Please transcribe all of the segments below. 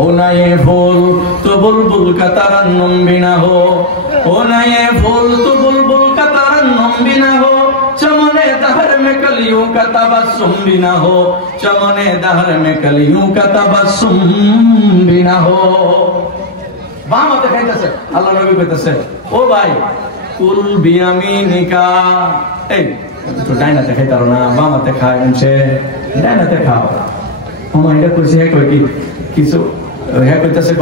हो ना ये फूल तो बुलबुल का तरन्नुम भी ना हो ना ये फूल तो बुलबुल का तरन्नुम भी ना हो चमने दहर में कलियों का तबस्सुम भी ना हो चमने दहर में कलियों का तबस्सुम भी ना हो बामते खाइतेছে আল্লাহ নবী কইতেছে ও ভাই কুল বিয়ামিনিকা এই তো ডাইনাতে খাইতে পারো না বামতে খায় এমছে ডাইনাতে খাও আমার এটা কইছে কই কি কিছু হ্যাঁ কইতেছে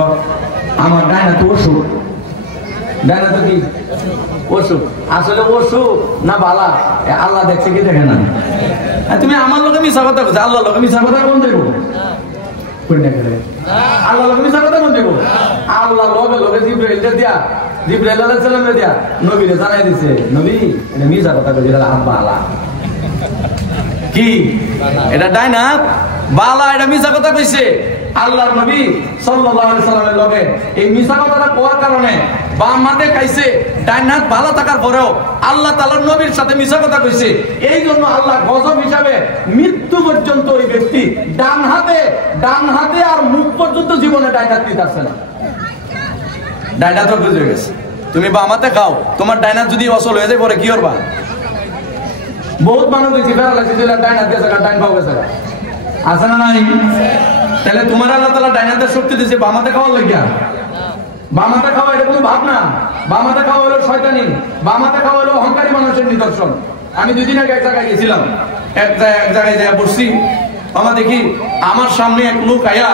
আমার ডাইনা তো অসুখ ডাইনা তো কি অসুখ আসলে অসুখ না বালা আল্লাহ দেখছে কি দেখে না তুমি আমার লোকে মিছা কথা বলছো আল্লাহর লোকে মিছা কথা কোন দেবো আল্লাহ লোকে মিছা কথা কোন দেবো আল্লাহ লোকে লোকে জিব্রাইল দিয়া জিব্রাইল আলাইহিস সালাম দিয়া নবীরে জানাই দিছে নবী এটা মিছা কথা কইছে এটা বালা কি এটা ডাইনা বালা এটা মিছা কথা কইছে আল্লাহর নবী সাল্লাল্লাহু আলাইহি সাল্লামের লগে এই মিছা কথাটা কোয়ার কারণে বাম হাতে খাইছে ডান হাত ভালো থাকার পরেও আল্লাহ তাআলার নবীর সাথে মিছা কথা কইছে এই জন্য আল্লাহ গজব হিসাবে মৃত্যু পর্যন্ত ওই ব্যক্তি ডান হাতে আর মুখ পর্যন্ত জীবনে ডান হাত দিতেছে না ডান হাত বুঝে গেছে তুমি বাম হাতে খাও তোমার ডান হাত যদি অচল হয়ে যায় পরে কি করবা বহুত মানুষ দেখি প্যারালাইসিস হইলা ডান হাত গেছে ডান পাও গেছে আছে না নাই তাহলে তোমার আল্লাহ তাআলা ডান হাতের শক্তি দিয়েছে বাম হাতে খাওয়া লাগিয়া বাম হাতে খাওয়া এটা কোনো ভাব না বাম হাতে খাওয়া হলো শয়তানি বাম হাতে খাওয়া হলো অহংকারী মানুষের নিদর্শন আমি দুদিন আগে এক জায়গায় গেছিলাম এক জায়গায় যায় বসছি আমার দেখি আমার সামনে এক লোক আয়া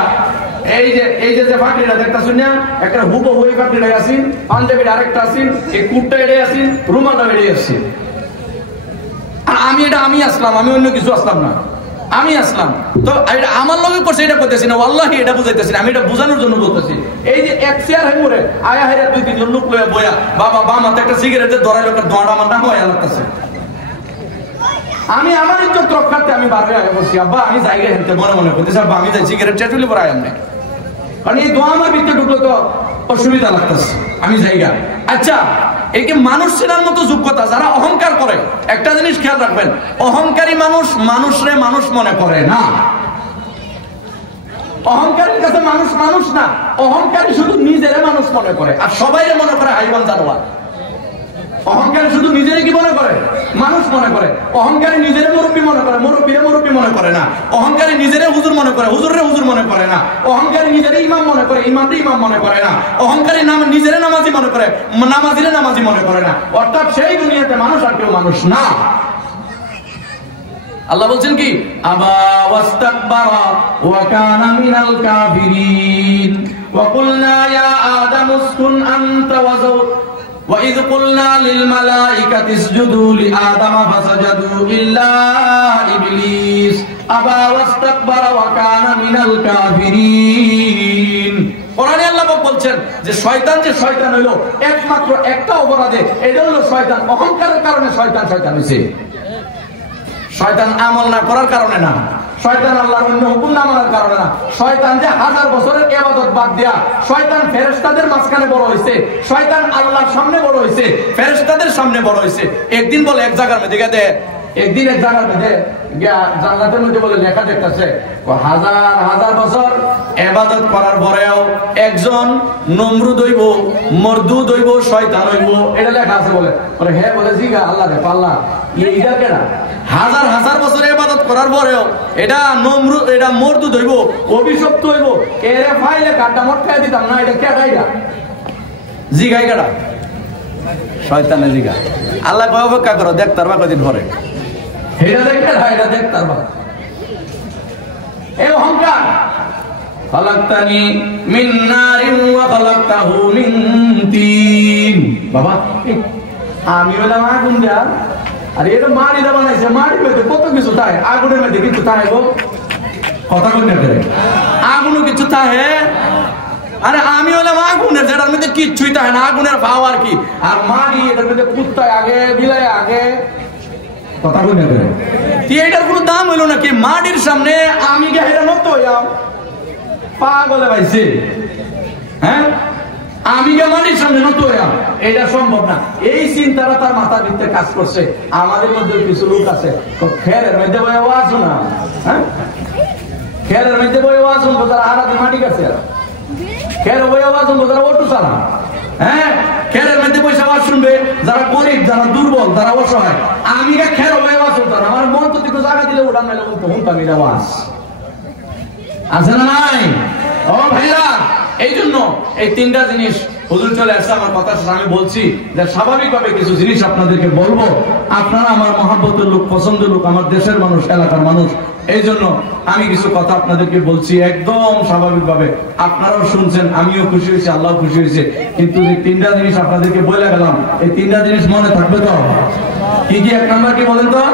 এই যে ফাঁকড়িটা দেখতেছেন না একটা হুবহু ওই ফাঁকড়িটা আসিন পাঞ্জাবির আরেকটা আসিন এই কুটটা এড়ে আসিন রুমালটা এড়ে আসছি আমি আসলাম আমি অন্য কিছু আসলাম না আমি আসলাম তো আমার লগে করছে এটা করতেছি না ওয়াল্লাহি এটা বুঝাইতেছি না আমি এটা বোঝানোর জন্য বলতেছি এই যে এক চেয়ার হয়ে মরে আয়া হাইরা দুই তিনজন লোক লইয়া বয়া বাবা বাম হাতে একটা সিগারেটের ধরাই লোকের ধোঁয়াটা আমার নাম হয়ে লাগতেছে আমি আমার ইজ্জত রক্ষার্থে আমি বার হয়ে আগে বলছি আব্বা আমি জায়গায় হেঁটে মনে করতেছি আব্বা আমি যাই সিগারেট চেটুলি পরে আয়াম নাই কারণ এই দোয়া আমার ভিতরে ঢুকলো তো অসুবিধা লাগতেছে আমি জায়গা আচ্ছা এই কি মানুষ চেনার মতো যোগ্যতা যারা অহংকার করে একটা জিনিস খেয়াল রাখবেন অহংকারী মানুষরে মানুষ মনে করে না অহংকারীর কাছে মানুষ না অহংকারী শুধু নিজেরে মানুষ মনে করে আর সবাই মনে করে হাইওয়ান জানোয়ার অহংকারী শুধু নিজেরে কি মনে করে মানুষ মনে করে অহংকারী নিজেরে মুরব্বী মনে করে মুরব্বীরে মুরব্বী মনে করে না অহংকারী নিজেরে হুজুর মনে করে হুজুরে হুজুর মনে করে না অহংকারী নিজেরে ইমাম মনে করে ইমামরে ইমাম মনে করে না অহংকারী নিজেরে নামাজি মনে করে নামাজিরে নামাজি মনে করে না অর্থাৎ সেই দুনিয়াতে মানুষ আর কেউ মানুষ না আল্লাহ বলছেন কি আবা ওয়াস্তাকবারা ওয়া কানা মিনাল কাফিরিন ওয়া কুলনা ইয়া আদামু উসকুন আনতা ওয়া وَإِذْ قُلْنَا لِلْمَلَائِكَةِ اسْجُدُوا لِآدَمَ فَسَجَدُوا إِلَّا إِبْلِيسَ أَبَى وَاسْتَكْبَرَ وَكَانَ مِنَ الْكَافِرِينَ কোরআনে আল্লাহ বলছেন যে শয়তান হলো একমাত্র একটা অপরাধে এটা হলো শয়তান অহংকারের কারণে শয়তান হইছে শয়তান আমল না করার কারণে না শয়তান আল্লাহর অন্য হুকুম না মানার কারণে না শয়তান যে হাজার বছরের ইবাদত বাদ দেয়া শয়তান ফেরেশতাদের মাঝখানে বড় হইছে শয়তান আল্লাহর সামনে বড় হইছে ফেরেশতাদের সামনে বড় হইছে একদিন বলে এক জায়গার মধ্যে গেছে একদিন এক জায়গার মধ্যে জান্নাতের মধ্যে বলে লেখা দেখতেছে হাজার বছর ইবাদত করার পরেও একজন নমরুদ হইব মরদুদ হইব শয়তান হইব এটা লেখা আছে বলে হ্যাঁ বলে জিগা আল্লাহ রে পাল্লা এইটা কেনা হাজার বছর ইবাদত করার পরেও এটা নমরুদ এটা মরদুদ হইব অভিশপ্ত হইব এরে ফাইলে কাটা মটকাই দিতাম না এটা কে গাইরা জিগাই গাড়া শয়তানের জিগা আল্লাহ কয় অপেক্ষা করো দেখ তার বা কদিন পরে এটা দেখে এটা দেখ তার বা এই অহংকার খালাকতানি মিন নারিন ওয়া খালাকতাহু মিন তিন বাবা আমি হলাম আগুন দিয়া আর এটা মাটি দা বানাইছে মাটির মধ্যে কত কিছু থাকে আগুনের মধ্যে কিছু থাকে গো কথা কই না করে আগুনও কিছু থাকে আরে আমি হলাম আগুনের যেটার মধ্যে কিচ্ছুই থাকে না আগুনের পাওয়ার কি আর মাটি এটার মধ্যে কুত্তায় আগে বিলাই আগে কথা কই না করে তুই এটার কোনো দাম হইলো নাকি মাটির সামনে আমি গেহিরা মত হইয়াম পাগলে পাইছে হ্যাঁ আমি মাটির সামনে নত হইয়াম এটা সম্ভব না এই চিন্তাটা তার মাথার ভিতরে কাজ করছে আমাদের মধ্যে কিছু লোক আছে খেরের মধ্যে বয়ে ওয়াজ না হ্যাঁ খেরের মধ্যে বয়ে ওয়াজ তারা হারাতে মাটি কাছে খেরে বই আওয়াজ শুনবো যারা অটো চালা, হ্যাঁ খেরের মধ্যে বসে আওয়াজ শুনবে যারা গরিব, যারা দুর্বল, যারা অসহায়। আমি খেরে বই আওয়াজ শুনতাম, আমার মন তো একটু জায়গা দিলে ওটা মেলে বলতো শুনতাম এই আওয়াজ আছে না নাই? ও ভাইরা, এই জন্য এই তিনটা জিনিস হুজুর চলে আসছে। আমার কথা আমি বলছি যে স্বাভাবিকভাবে কিছু জিনিস আপনাদেরকে বলবো। আপনারা আমার মহব্বতের লোক, পছন্দের লোক, আমার দেশের মানুষ, এলাকার মানুষ, এই জন্য আমি কিছু কথা আপনাদেরকে বলছি একদম স্বাভাবিকভাবে। আপনারাও শুনছেন, আমিও খুশি হয়েছি, আল্লাহ খুশি হয়েছে। কিন্তু যে তিনটা জিনিস আপনাদেরকে বলে গেলাম, এই তিনটা জিনিস মনে থাকবে তো? কি কি? এক নাম্বার কি বলেন তো?